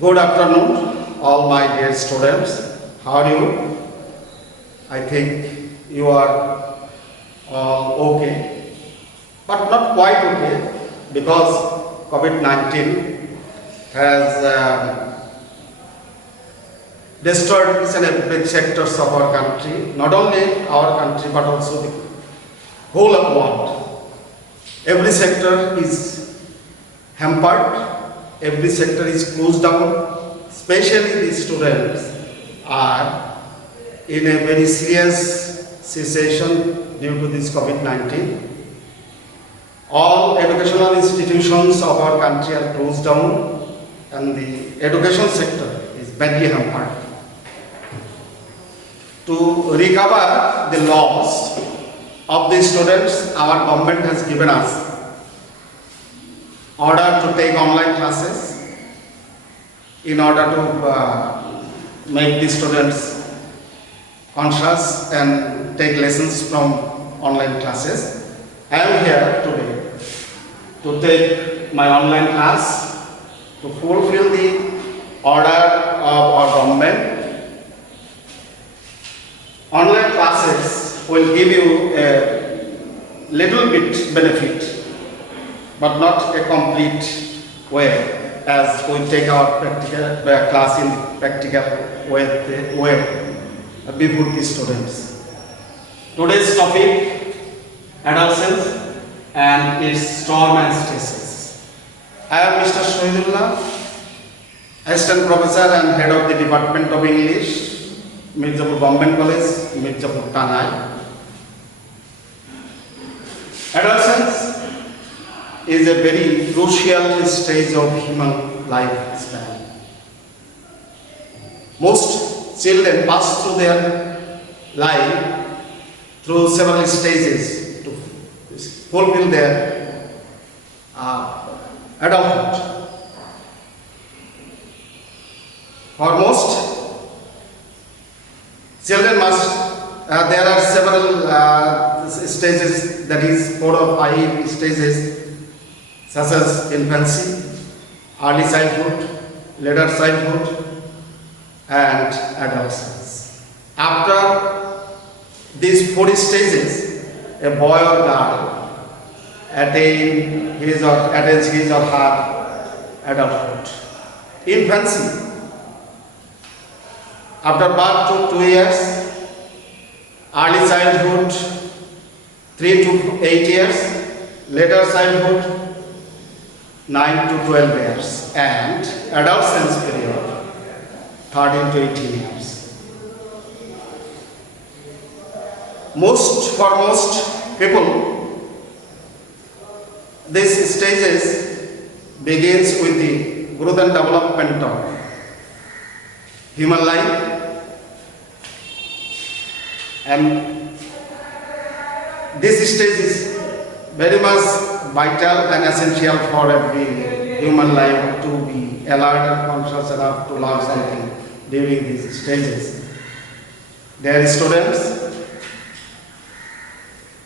Good afternoon, all my dear students. How are you? I think you are all okay, but not quite okay because COVID-19 has destroyed each and every sectors of our country, not only our country but also the whole of the world. Every sector is hampered, every sector is closed down, especially the students are in a very serious situation due to this COVID-19. All educational institutions of our country are closed down and the education sector is badly hampered. To recover the loss of the students, our government has given us order to take online classes in order to make the students conscious and take lessons from online classes. I am here today to take my online class to fulfill the order of our government. Online classes will give you a little bit benefit but not a complete way, as we take our practical class in practical way before the students. Today's topic, adolescence and its storm and stresses. I am Mr. Shohidullah, Assistant Professor and Head of the Department of English, Mirzapur Government College, Mirzapur, Tanai. Adolescence is a very crucial stage of human lifespan. Most children pass through their life through several stages to fulfill their adulthood. For most children there are several stages, that is 4 or 5 stages, such as infancy, early childhood, later childhood, and adolescence. After these 4 stages, a boy or girl attains his or her adulthood. Infancy, after birth to 2 years, early childhood 3 to 8 years, later childhood 9 to 12 years, and adolescence period 13 to 18 years. For most people, this stages begins with the growth and development of human life, and this stage is very much vital and essential for every human life to be alert and conscious enough to learn something during these stages. Dear students,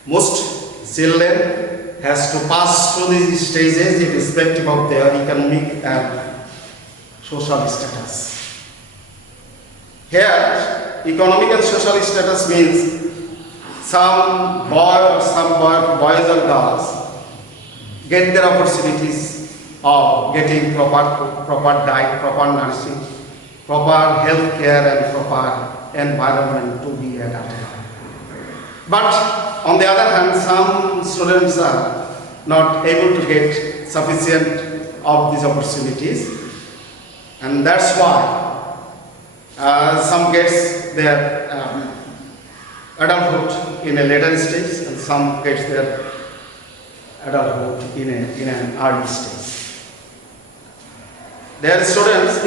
most children has to pass through these stages irrespective of their economic and social status. Here, economic and social status means some boys or girls get their opportunities of getting proper diet, proper nursing, proper health care and proper environment to be adapted. But on the other hand, some students are not able to get sufficient of these opportunities, and that's why some gets their adulthood in a later stage and some gets their adulthood in an early stage. There are students,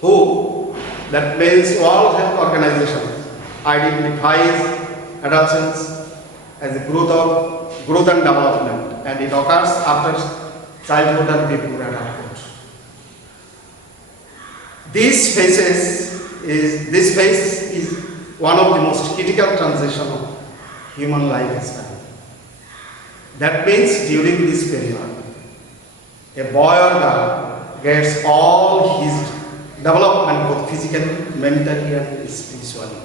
who, that means World Health Organization identifies adolescence as a growth and development, and it occurs after childhood and before adulthood. This phase is one of the most critical transition of human lifespan. That means during this period, a boy or girl gets all his development both physically, mentally and spiritually.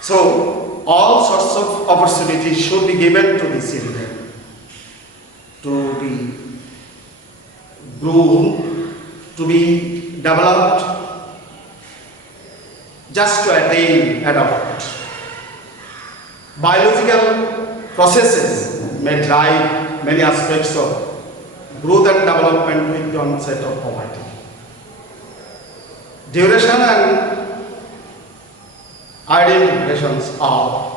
So all sorts of opportunities should be given to the children to be grown, to be developed, just to attain adulthood. Biological processes may drive many aspects of growth and development with the onset of puberty. Duration and identifications of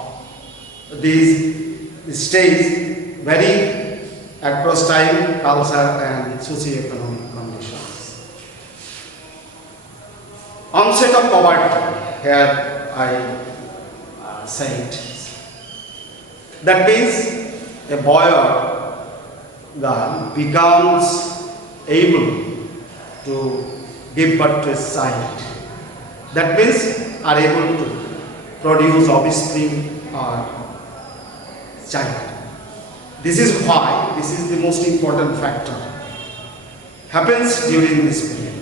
these stages vary across time, culture and socioeconomic conditions. Onset of puberty, here I said, that means a boy or girl becomes able to give birth to a child. That means are able to produce offspring or child. This is why this is the most important factor happens during this period.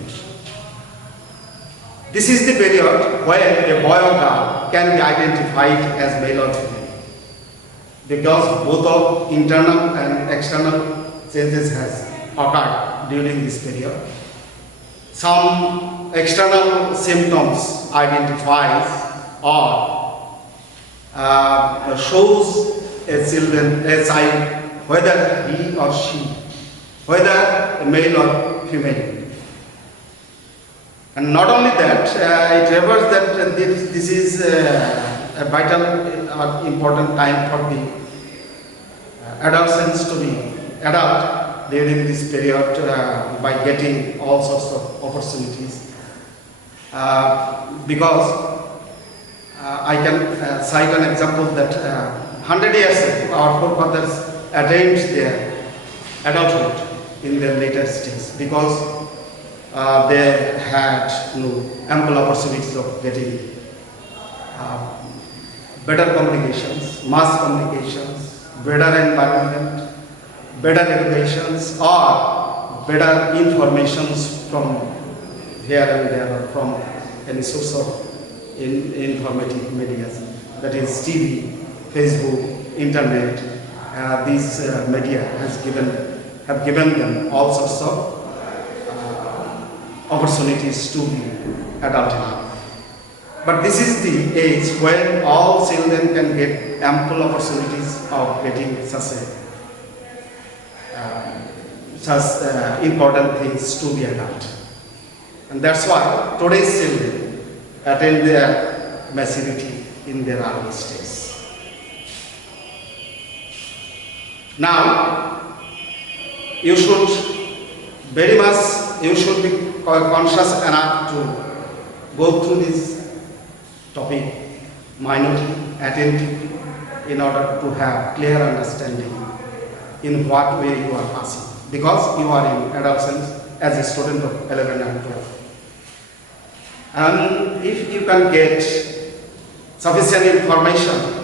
This is the period where a boy or girl can be identified as male or female, because both of internal and external changes has occurred during this period. Some external symptoms identifies or shows a child whether he or she, whether a male or female. And not only that, it refers that this is a vital or important time for the adolescents to be adult during this period by getting all sorts of opportunities. Because I can cite an example that 100 years ago our forefathers attained their adulthood in their later stage because they had ample opportunities of getting better communications, mass communications, better environment, better educations, or better informations from here and there, or from any source of informative media, that is TV, Facebook, internet. These media have given them all sorts of opportunities to be adult enough. But this is the age when all children can get ample opportunities of getting such important things to be adult. And that's why today's children attain their maturity in their early stage. Now, you should be conscious enough to go through this topic minutely, attentively, in order to have clear understanding in what way you are passing. Because you are in adolescence as a student of 11 and 12. And if you can get sufficient information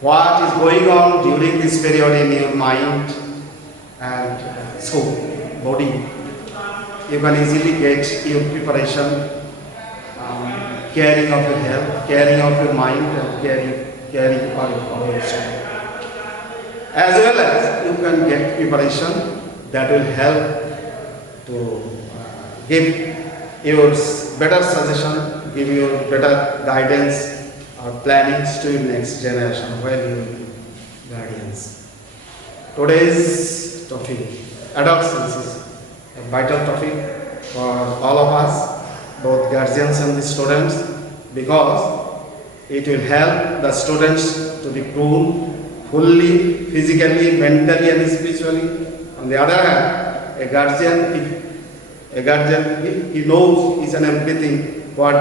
what is going on during this period in your mind and soul, body, you can easily get your preparation, caring of your health, caring of your mind, and caring of your soul. As well as you can get preparation that will help to give your better suggestion, give you better guidance or plannings to your next generation when you will be guardians. Today's topic, adolescence, is a vital topic for all of us, both guardians and the students, because it will help the students to be grown fully, physically, mentally and spiritually. On the other hand, a guardian, if he knows each and everything what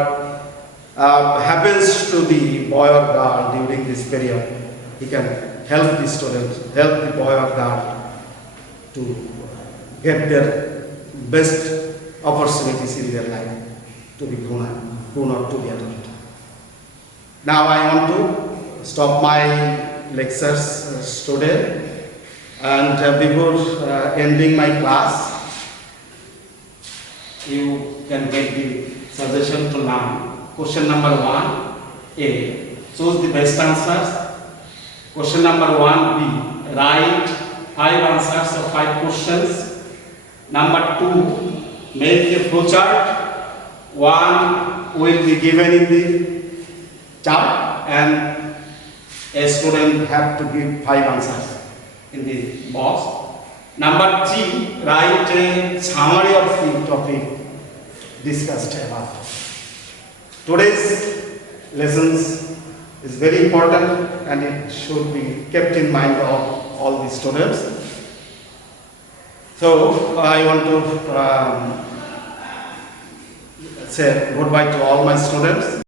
happens to the boy or girl during this period, he can help the student, help the boy or girl to get their best opportunities in their life to be grown up to be adult. Now I want to stop my lectures today, and before ending my class, you can get the suggestion to learn. Question number 1A, choose the best answers. Question number 1B, write 5 answers of 5 questions. Number 2, make a flowchart. One will be given in the chart and a student have to give 5 answers in the box. Number 3, write a summary of the topic discussed above. Today's lessons is very important and it should be kept in mind of all the students. So I want to say goodbye to all my students.